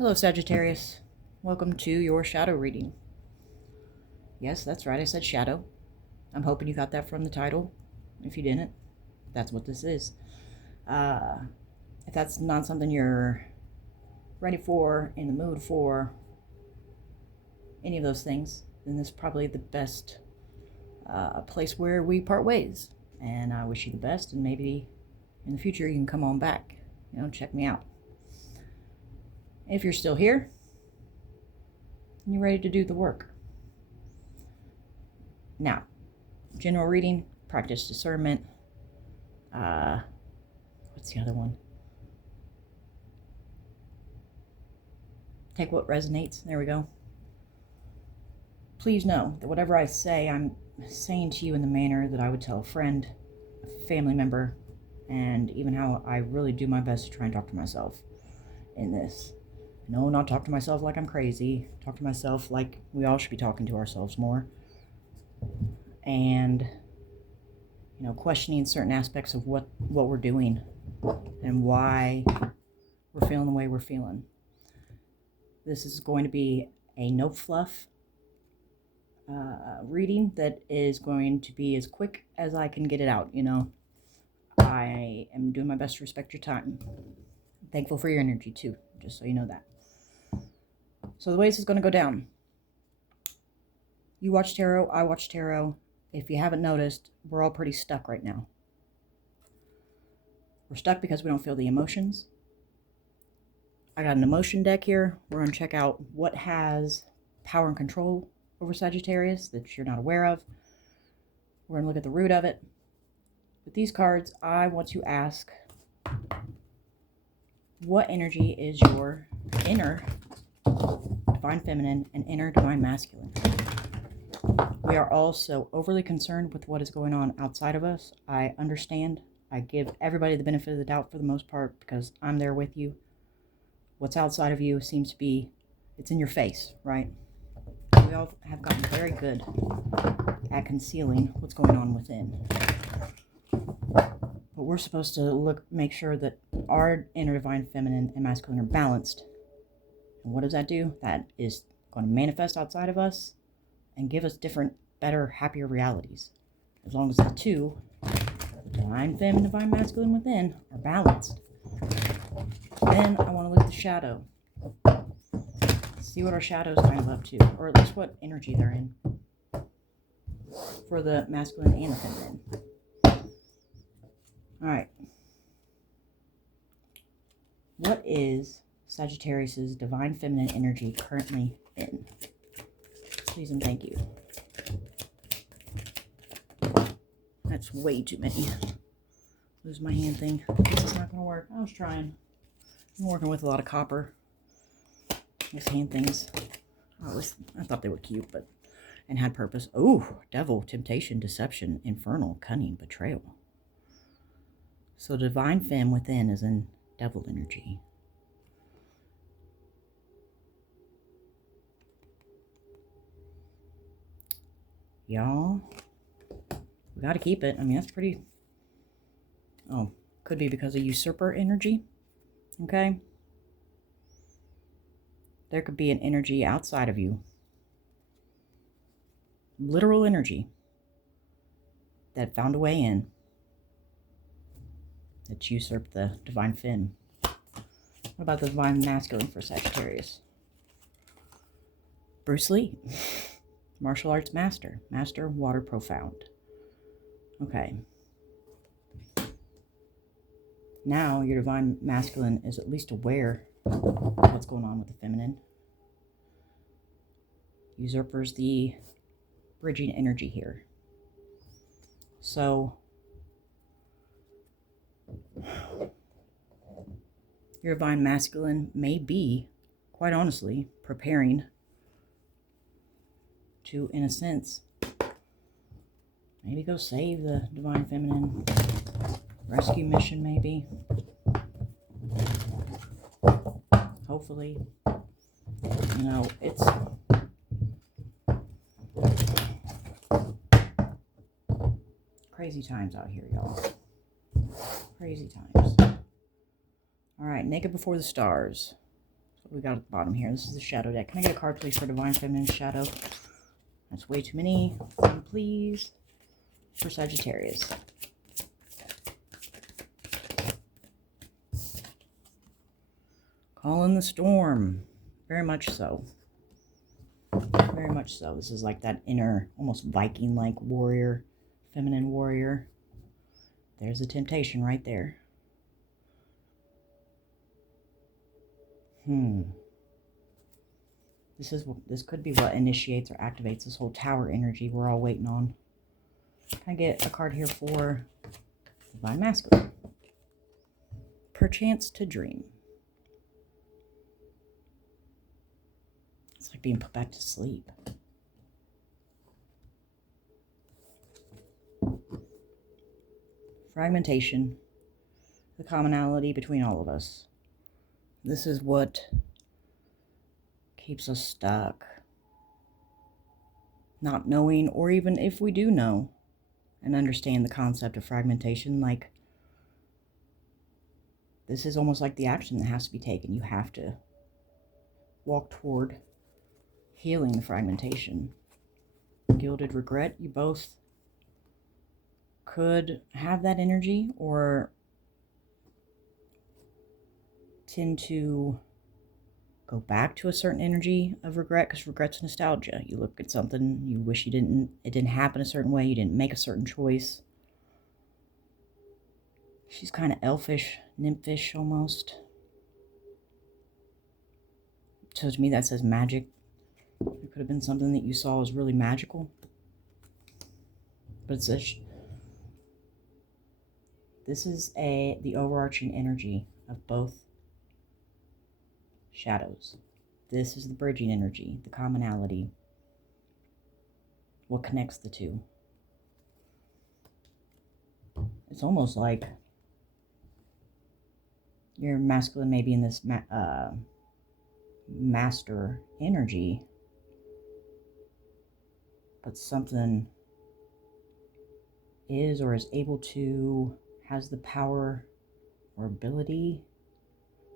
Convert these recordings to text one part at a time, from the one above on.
Hello, Sagittarius. Welcome to your shadow reading. Yes, that's right, I said shadow. I'm hoping you got that from the title. If you didn't, that's what this is. If that's not something you're ready for, in the mood for, any of those things, then this is probably the best place where we part ways. And I wish you the best, and maybe in the future you can come on back, check me out. If you're still here, and you're ready to do the work. Now, general reading, practice discernment. What's the other one? Take what resonates. There we go. Please know that whatever I say, I'm saying to you in the manner that I would tell a friend, a family member, and even how I really do my best to try and talk to myself in this. No, not talk to myself like I'm crazy. Talk to myself like we all should be talking to ourselves more. And, questioning certain aspects of what we're doing and why we're feeling the way we're feeling. This is going to be a no fluff reading that is going to be as quick as I can get it out, I am doing my best to respect your time. I'm thankful for your energy too, just so you know that. So the way this is going to go down. You watch tarot, I watch tarot. If you haven't noticed, we're all pretty stuck right now. We're stuck because we don't feel the emotions. I got an emotion deck here. We're going to check out what has power and control over Sagittarius that you're not aware of. We're going to look at the root of it. With these cards, I want to ask, what energy is your inner divine feminine and inner divine masculine? We are all so overly concerned with what is going on outside of us. I understand. I give everybody the benefit of the doubt for the most part because I'm there with you. What's outside of you seems to be, it's in your face, right? We all have gotten very good at concealing what's going on within. But we're supposed to make sure that our inner divine feminine and masculine are balanced. And what does that do? That is going to manifest outside of us and give us different, better, happier realities. As long as the two, divine feminine, divine masculine within, are balanced. Then I want to look at the shadow. See what our shadow's kind of up to, or at least what energy they're in. For the masculine and the feminine. Alright. What is Sagittarius's divine feminine energy currently in? Please and thank you. That's way too many. Lose my hand thing. This is not going to work. I was trying. I'm working with a lot of copper. These hand things. I thought they were cute, and had purpose. Oh, devil, temptation, deception, infernal, cunning, betrayal. So divine femme within is in devil energy. Y'all, we got to keep it. I mean, that's pretty... Oh, could be because of usurper energy. Okay? There could be an energy outside of you. Literal energy. That found a way in. That usurped the divine femme. What about the divine masculine for Sagittarius? Bruce Lee. Martial arts master. Master, water, profound. Okay. Now your divine masculine is at least aware of what's going on with the feminine. Usurpers the bridging energy here. So your divine masculine may be, quite honestly, preparing to, in a sense, maybe go save the divine feminine. Rescue mission, maybe. Hopefully. It's... crazy times out here, y'all. Crazy times. Alright, naked before the stars. we got at the bottom here. This is the shadow deck. Can I get a card, please, for Divine Feminine Shadow? That's way too many. One, please, for Sagittarius. Calling the storm. Very much so. Very much so. This is like that inner, almost Viking-like warrior, feminine warrior. There's a temptation right there. This could be what initiates or activates this whole tower energy we're all waiting on. Can I get a card here for Divine Masculine? Perchance to dream. It's like being put back to sleep. Fragmentation. The commonality between all of us. This is what keeps us stuck. Not knowing, or even if we do know and understand the concept of fragmentation, like, this is almost like the action that has to be taken. You have to walk toward healing the fragmentation. Gilded regret, you both could have that energy or tend to go back to a certain energy of regret, because regret's nostalgia. You look at something, you wish it didn't happen a certain way, you didn't make a certain choice. She's kind of elfish, nymphish almost. So to me that says magic. It could have been something that you saw as really magical. But it says this is the overarching energy of both shadows. This is the bridging energy, the commonality, what connects the two. It's almost like your masculine maybe in this master energy, but something is or is able to, has the power or ability.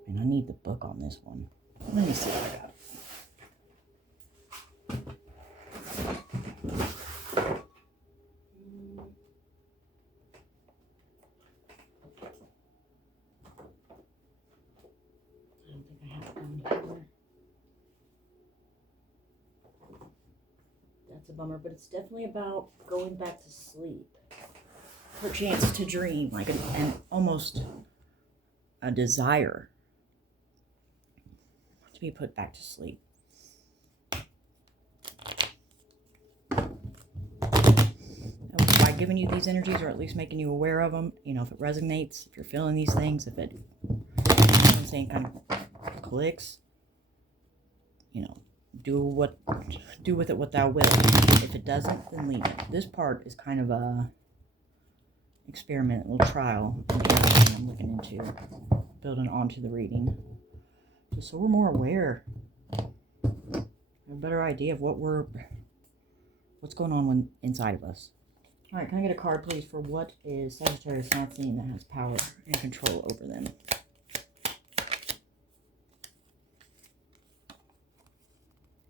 And I need the book on this one. Let me see what I got. I don't think I have it down here. That's a bummer, but it's definitely about going back to sleep. Perchance to dream, like an almost a desire to be put back to sleep. By giving you these energies, or at least making you aware of them, you know, if it resonates, if you're feeling these things, if it, you know what I'm saying, kind of clicks, you know, do with it what thou wilt. If it doesn't, then leave it. This part is kind of a experiment, a little trial I'm looking into, building onto the reading, just so we're more aware, have a better idea of what's going on inside of us. All right, can I get a card, please, for what is Sagittarius not seeing that has power and control over them?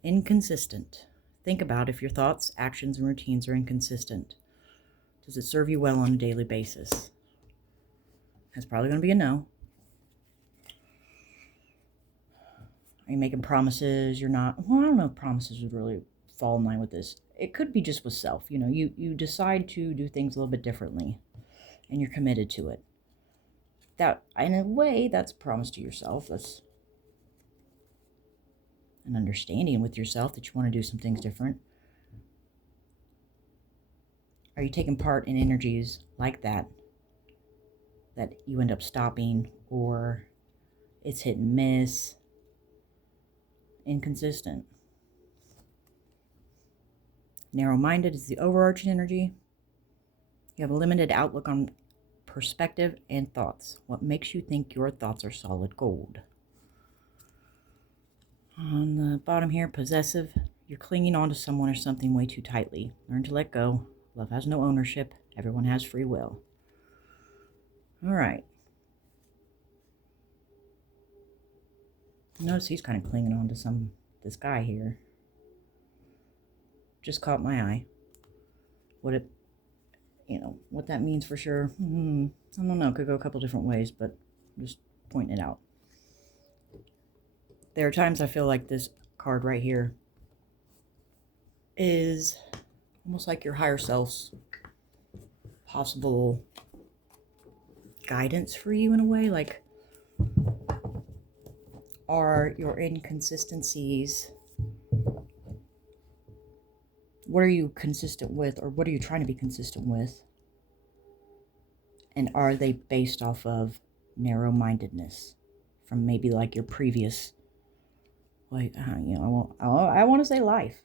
Inconsistent. Think about if your thoughts, actions, and routines are inconsistent. Does it serve you well on a daily basis? That's probably going to be a no. Are you making promises you're not? Well, I don't know if promises would really fall in line with this. It could be just with self. You know, you decide to do things a little bit differently, and you're committed to it. That, in a way, that's a promise to yourself. That's an understanding with yourself that you want to do some things different. Are you taking part in energies like that you end up stopping, or it's hit and miss, inconsistent? Narrow-minded is the overarching energy. You have a limited outlook on perspective and thoughts. What makes you think your thoughts are solid gold? On the bottom here, possessive. You're clinging on to someone or something way too tightly. Learn to let go. Love has no ownership. Everyone has free will. All right. Notice he's kind of clinging on to this guy here. Just caught my eye. What that means for sure. I don't know. It could go a couple different ways, but I'm just pointing it out. There are times I feel like this card right here is almost like your higher self's possible guidance for you in a way. Like, are your inconsistencies, what are you consistent with, or what are you trying to be consistent with? And are they based off of narrow-mindedness from maybe like your previous, like, I want to say life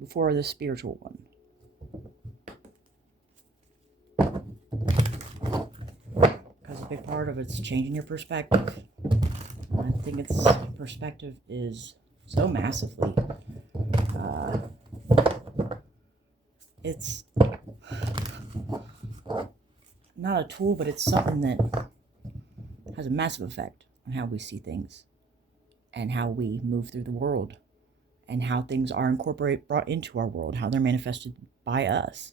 before the spiritual one. Because a big part of it's changing your perspective. I think its perspective is so massively, it's not a tool, but it's something that has a massive effect on how we see things and how we move through the world and how things are brought into our world, how they're manifested by us.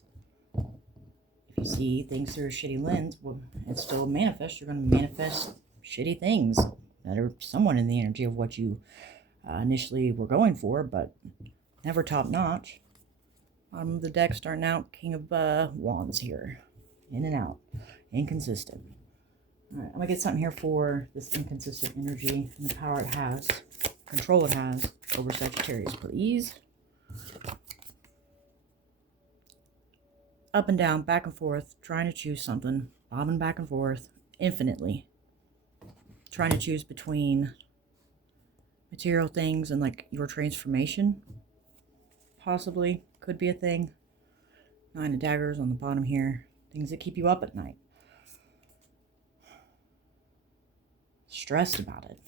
If you see things through a shitty lens, well, it's still manifest. You're going to manifest shitty things that are somewhat in the energy of what you initially were going for, but never top notch. Bottom of the deck starting out, King of Wands here. In and out. Inconsistent. Alright, I'm going to get something here for this inconsistent energy and the power it has, control it has over Sagittarius, please. Up and down, back and forth, trying to choose something, bobbing back and forth, infinitely. Trying to choose between material things and like your transformation. Possibly, could be a thing. 9 of Daggers on the bottom here. Things that keep you up at night. Stressed about it.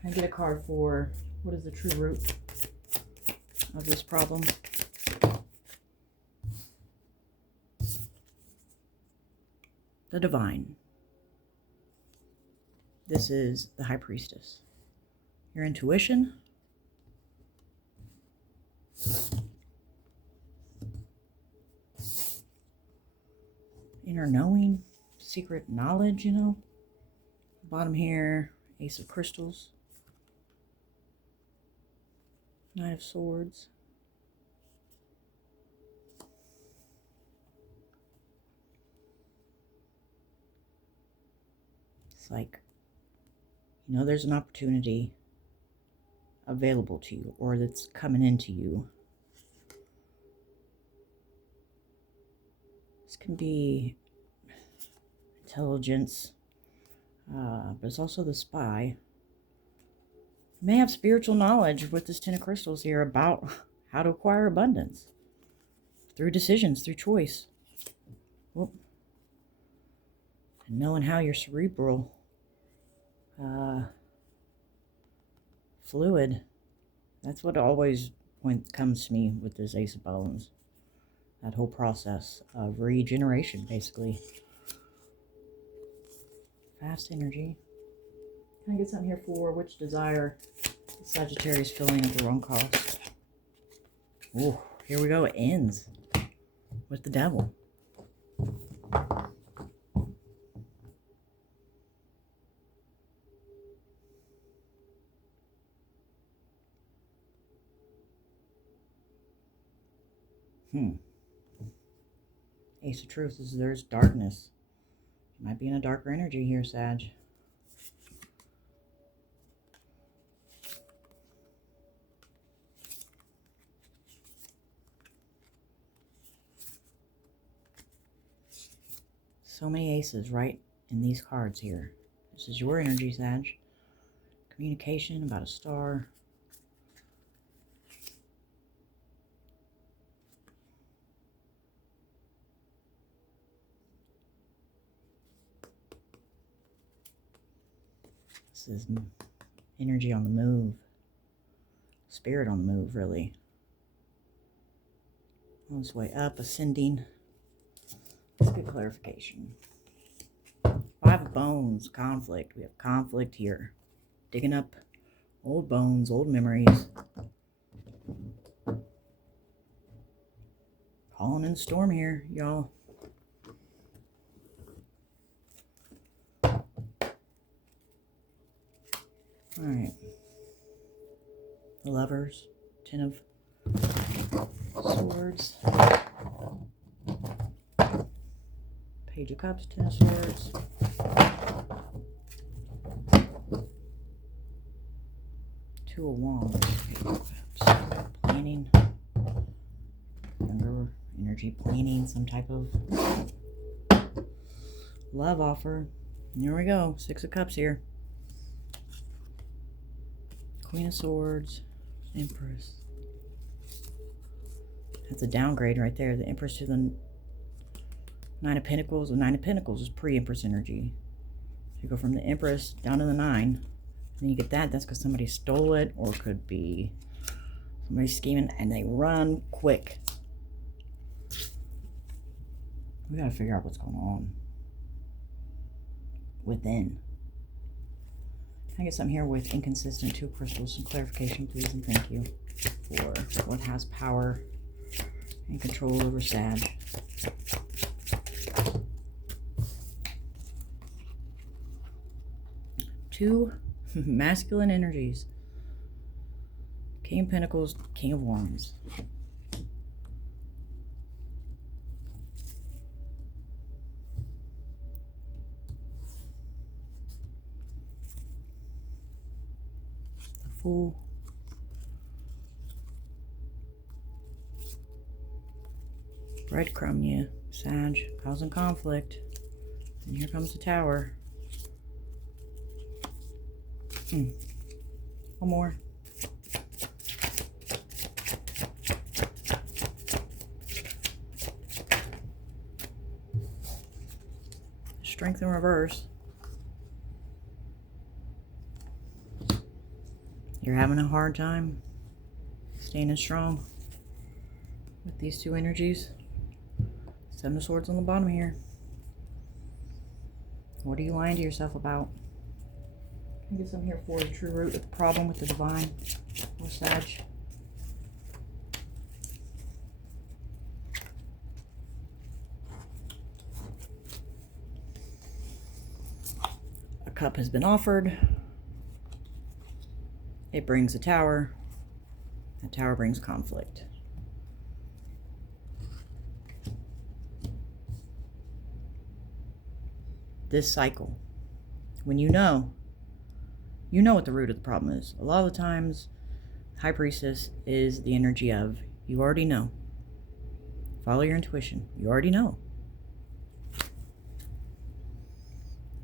Can I get a card for what is the true root of this problem? The Divine. This is the High Priestess. Your intuition. Inner knowing. Secret knowledge, Bottom here, Ace of Crystals. Knight of Swords. It's like, there's an opportunity available to you or that's coming into you. This can be intelligence, but it's also the spy. You may have spiritual knowledge with this 10 of Crystals here about how to acquire abundance through decisions, through choice. Whoop. And knowing how your cerebral fluid, that's what always comes to me with this Ace of Bones. That whole process of regeneration, basically. Fast energy. Can I get something here for which desire Sagittarius filling at the wrong cost? Oh, here we go. It ends with the Devil. Ace of Truth is there's darkness. You might be in a darker energy here, Sag. So many aces right in these cards here. This is your energy, Sag. Communication about a star. This is energy on the move. Spirit on the move, really. On its way up, ascending. Let's get clarification. 5 of Bones, conflict. We have conflict here. Digging up Old bones, old memories. Calling in the storm here, y'all. Alright. The Lovers. Ten of Swords. Page of Cups. Ten of Swords. Two of Wands. Page of Cups. Planning. Younger energy planning. Some type of love offer. Here we go. Six of Cups here. Queen of Swords. Empress. That's a downgrade right there. The Empress to the Nine of Pentacles. The Nine of Pentacles is pre-Empress energy. So you go from the Empress down to the Nine. And you get that. That's because somebody stole it, or could be somebody scheming, and they run quick. We gotta figure out what's going on within. Can I get something here with inconsistent? Two crystals. Some clarification, please, and thank you for what has power and control over Sag. Two masculine energies. King of Pentacles, King of Wands. The Fool. Breadcrumb you, Sag, causing conflict. And here comes the Tower. One more. Strength in reverse. You're having a hard time staying strong with these two energies. Seven of Swords on the bottom here. What are you lying to yourself about? Can I get some here for the true root of the problem with the Divine or Sag? A cup has been offered. It brings a Tower. That Tower brings conflict. This cycle, when you know what the root of the problem is. A lot of the times, High Priestess is the energy of, you already know. Follow your intuition. You already know.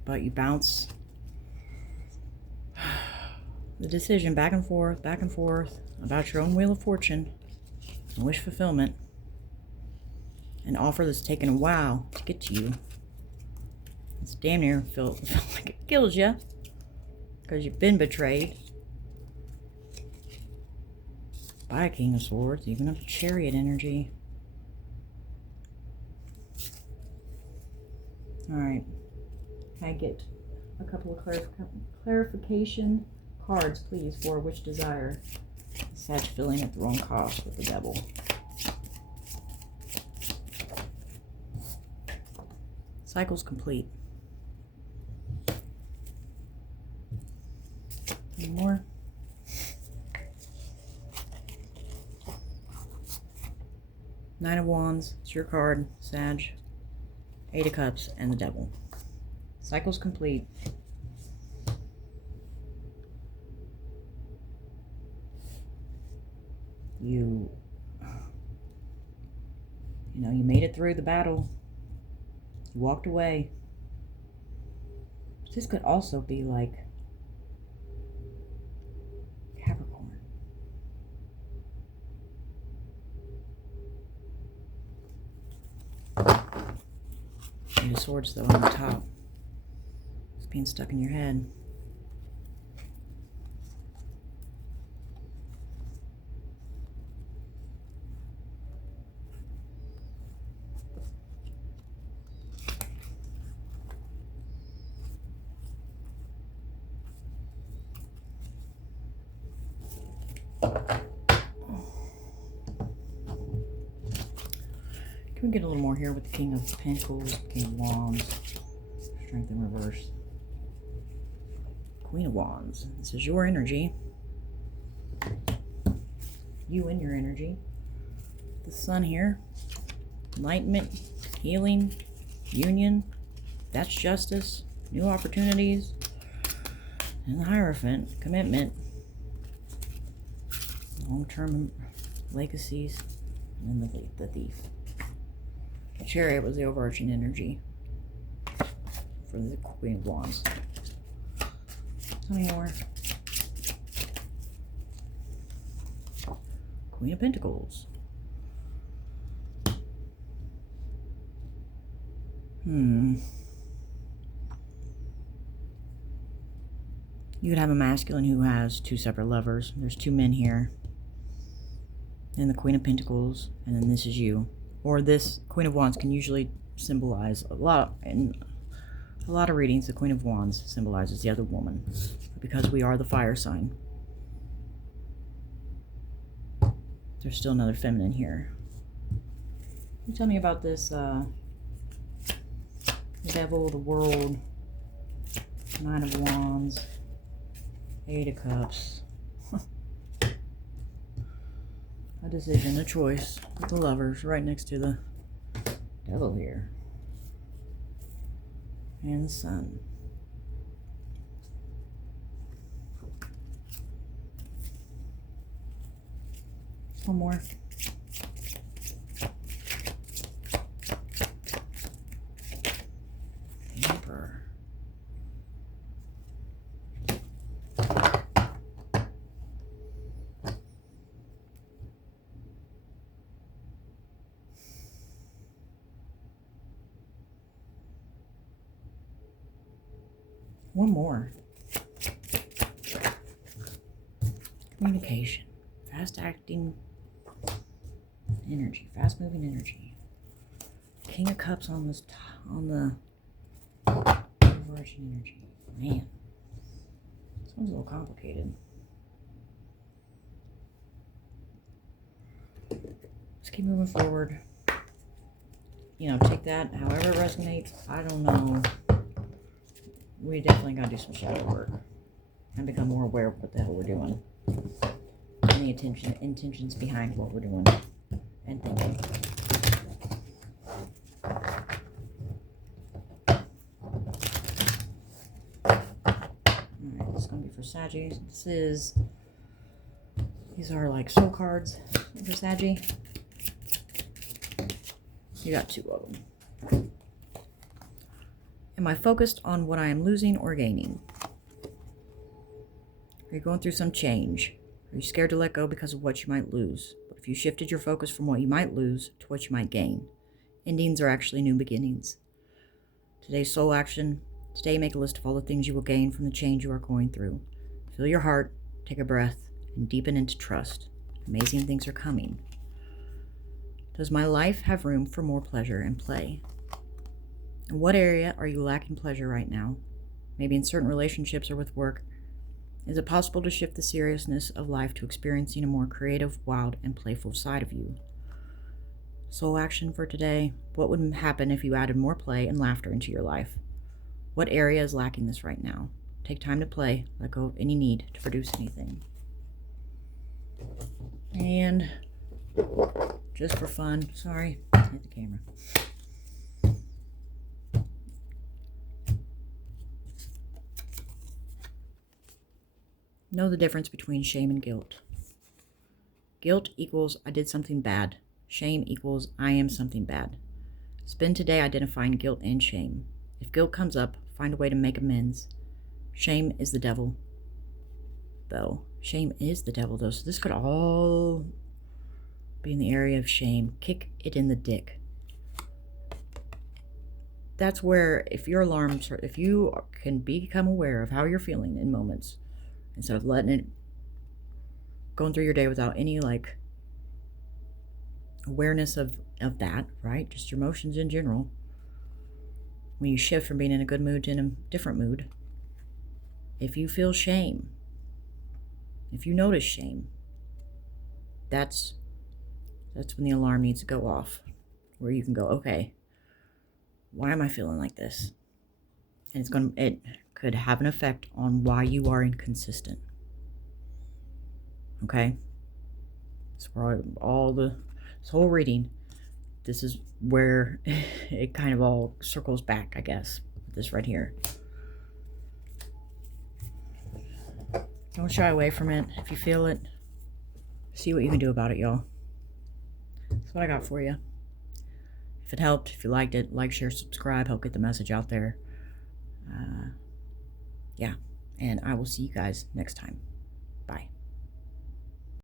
But you bounce the decision back and forth about your own wheel of fortune and wish fulfillment. An offer that's taken a while to get to you. It's damn near feel like it kills you because you've been betrayed by a King of Swords, even a Chariot energy. Alright, can I get a couple of clarification cards, please, for which desire? Sag filling at the wrong cost with the Devil. Cycle's complete. Any more? Nine of Wands, it's your card, Sag. Eight of Cups, and the Devil. Cycle's complete. You made it through the battle. You walked away. This could also be like Capricorn. Eight of Swords, though, on the top. It's being stuck in your head. Can we get a little more here with the King of Pentacles, King of Wands, Strength in reverse, Queen of Wands. This is your energy. You and your energy. The Sun here. Enlightenment, healing, union. That's justice, new opportunities. And the Hierophant, commitment, long-term legacies, and then the Thief. The Chariot was the overarching energy for the Queen of Wands. Tell me more. Queen of Pentacles. You could have a masculine who has two separate lovers. There's two men here. And the Queen of Pentacles, and then this is you. Or this Queen of Wands can usually symbolize in a lot of readings, the Queen of Wands symbolizes the other woman. Because we are the fire sign, there's still another feminine here. You tell me about this the Devil, the World, Nine of Wands, Eight of Cups. A decision, a choice with the Lovers right next to the Devil here. And the Sun. One more. The Emperor. One more. Communication. Fast acting energy. Fast moving energy. King of Cups on this on the overarching energy. Man. This one's a little complicated. Let's keep moving forward. You know, take that however it resonates. I don't know. We definitely got to do some shadow work and become more aware of what the hell we're doing and the intentions behind what we're doing and thinking. Alright, this is going to be for Saggy. These are like soul cards for Saggy. You got two of them. Am I focused on what I am losing or gaining? Are you going through some change? Are you scared to let go because of what you might lose? But if you shifted your focus from what you might lose to what you might gain, endings are actually new beginnings. Today's soul action. Today, make a list of all the things you will gain from the change you are going through. Feel your heart, take a breath, and deepen into trust. Amazing things are coming. Does my life have room for more pleasure and play? In what area are you lacking pleasure right now? Maybe in certain relationships or with work. Is it possible to shift the seriousness of life to experiencing a more creative, wild, and playful side of you? Soul action for today. What would happen if you added more play and laughter into your life? What area is lacking this right now? Take time to play. Let go of any need to produce anything. And just for fun, sorry, hit the camera. Know the difference between shame and guilt. Guilt equals I did something bad. Shame equals I am something bad. Spend today identifying guilt and shame. If guilt comes up, find a way to make amends. Shame is the devil, though. Shame is the devil, though. So this could all be in the area of shame. Kick it in the dick. That's where, if your alarms, if you can become aware of how you're feeling in moments, instead of letting it, going through your day without any like awareness of that, right? Just your emotions in general. When you shift from being in a good mood to in a different mood, if you feel shame, if you notice shame, that's when the alarm needs to go off. where you can go, okay, why am I feeling like this? And it could have an effect on why you are inconsistent. Okay? So for this whole reading, this is where it kind of all circles back, I guess. This right here. Don't shy away from it. If you feel it, see what you can do about it, y'all. That's what I got for you. If it helped, if you liked it, like, share, subscribe, help get the message out there. Yeah, and I will see you guys next time. Bye.